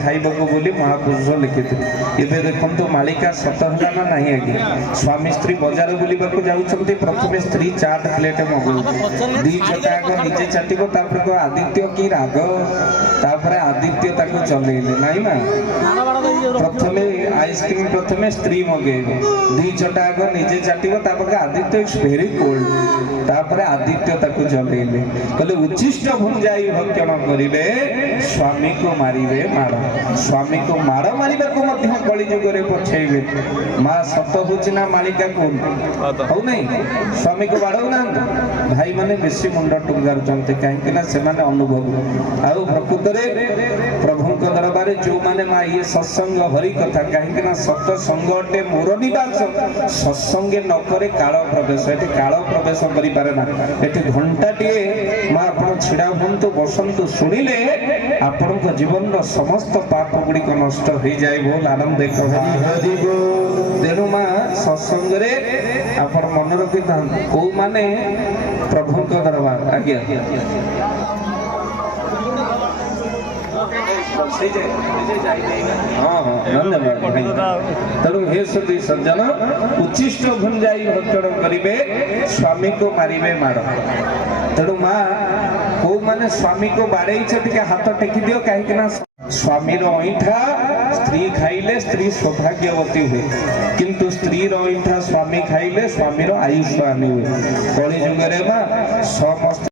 ଖାଇବାକୁ ବୋଲି ମହାପୁରୁଷ ଲେଖିଥିଲେ। ଏବେ ଦେଖନ୍ତୁ ମାଳିକା ସତ ହେଲା ନା ନାହିଁ ଆଜ୍ଞା? ସ୍ୱାମୀ ସ୍ତ୍ରୀ ବଜାର ବୁଲିବାକୁ ଯାଉଛନ୍ତି, ପ୍ରଥମେ ସ୍ତ୍ରୀ ଚାଟ ପ୍ଲେଟ ମଗାଉଛି, ଦି ଚଟାକ ନିଜେ ଚାଟିବ, ତାପରେ କହିବ ଆଦିତ୍ୟ କି ରାଗ, ତାପରେ ଆଦିତ୍ୟ ତାକୁ ଚଲେଇଲେ ନାଇଁ ନା। ପ୍ରଥମେ ଆଇସ୍କ୍ରିମ ପ୍ରଥମେ ସ୍ତ୍ରୀ ମଗେଇବ, ଦି ଚଟାକ ନିଜେ ଚାଟିବ, ତାପରେ ଆଦିତ୍ୟ ଇଟ୍ସ ଭେରି କୋଲ୍ଡ, ତାପରେ ଆଦିତ୍ୟ ତାକୁ ଚଲେଇଲେ। କହିଲେ ଉଚ୍ଛିଷ୍ଟ ଭୁଞ୍ଜାଇ ଭକ୍ଷଣ କରିବେ, ସ୍ୱାମୀକୁ ମାରିବେ ମାଡ଼। ସ୍ୱାମୀକୁ ମାଡ଼ ମାରିବାକୁ ମଧ୍ୟ କଳି ଯୁଗରେ ପଛେଇବେ। ମା ସତ ହଉଛି ନା ମାଳିକା କୁହନ୍ତୁ ହଉନାହିଁ? ସ୍ୱାମୀକୁ ବାଡ଼ଉନାହାନ୍ତି, ଭାଇମାନେ ବେଶୀ ମୁଣ୍ଡ ଟୁଙ୍ଗାରୁଛନ୍ତି, କାହିଁକି ନା ସେମାନେ ଅନୁଭବ। ଆଉ ପ୍ରକୃତରେ ପ୍ରଭୁଙ୍କ ଦରବାରରେ ଯୋଉମାନେ ମା ଇଏ ସତ୍ସଙ୍ଗ ହରି କଥା, କାହିଁକି ନା ସତ ସଙ୍ଗ ଅଟେ ମୋର ନିବାସ, ସତ୍ସଙ୍ଗେ ନ କରେ କାଳ ପ୍ରବେଶ। ଏଠି କାଳ ପ୍ରବେଶ କରିପାରେ ନା। ଏଠି ଘଣ୍ଟାଟିଏ ମା ଆପଣ ଛିଡ଼ା ହୁଅନ୍ତୁ, ବସନ୍ତୁ, ଶୁଣିଲେ ଆପଣଙ୍କ ଜୀବନର ସମସ୍ତ ପାପ ଗୁଡିକ ନଷ୍ଟ ହେଇଯାଏ। ବହୁତ ଆନନ୍ଦ ଦେଖ। ତେଣୁ ମା ସତ୍ସଙ୍ଗରେ ଆପଣ ମନେ ରଖିଥାନ୍ତୁ କୋଉମାନେ ପ୍ରଭୁଙ୍କ ଦରବାର। ଆଜ୍ଞା ତେଣୁ ହେ ସତୀ ସଜ୍ଜନ ଉଚ୍ଛିଷ୍ଟ ଭୁଞ୍ଜାଇ ଭକ୍ଷଣ କରିବେ, ସ୍ୱାମୀକୁ ମାରିବେ ମାଡ଼। ତେଣୁ ମା କୋଉମାନେ ସ୍ୱାମୀକୁ ବାଡେଇଛ ଟିକେ ହାତ ଟେକି ଦିଅ, କାହିଁକି ନା ସ୍ୱାମୀର ଅଇଁଠା ସ୍ତ୍ରୀ ଖାଇଲେ ସ୍ତ୍ରୀ ସୌଭାଗ୍ୟବତୀ ହୁଏ, କିନ୍ତୁ ସ୍ତ୍ରୀର ଅଇଁଠା ସ୍ୱାମୀ ଖାଇଲେ ସ୍ୱାମୀର ଆୟୁଷ ହାନି ହୁଏ। କଳି ଯୁଗରେ ମା ସମସ୍ତ